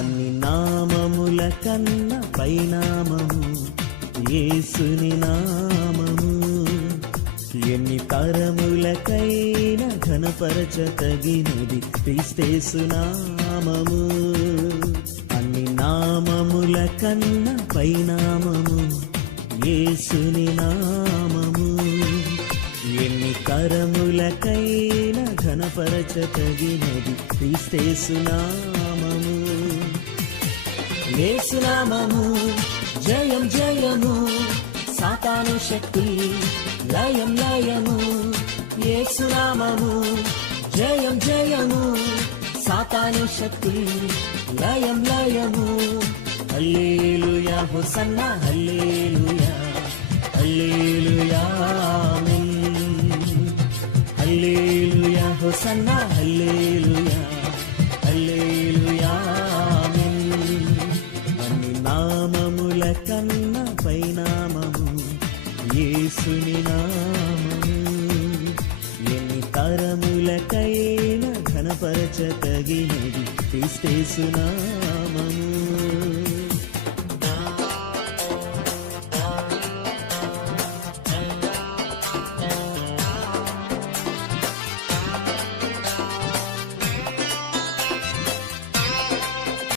అన్ని నామముల కన్న పైనామము యేసుని నామము. ఎన్ని తరములకైనా ఘనపరచతగినది క్రీస్తేసు నామము. అన్ని నామముల కన్న పైనామము యేసుని నామము. ఎన్ని కరములకైనా ఘనపరచతగినది క్రీస్తేసు నామము. యేసు నామము జయం జయము, సాతాను శక్తి లయం లయము. యేసు నామము జయం జయము, సాతాను శక్తి లయం లయము. హల్లెలూయా హోసన్నా హల్లెలూయా హల్లెలూయా ఆమేన్. హల్లెలూయా హోసన్నా హల్లెలూయా హల్లెలూయా ఆమేన్. అన్ని నామముల కన్న పైనామము యేసుని నామము. ఎన్ని తరములకైనా ఘనపరచతగినది క్రీస్తేసు నామము.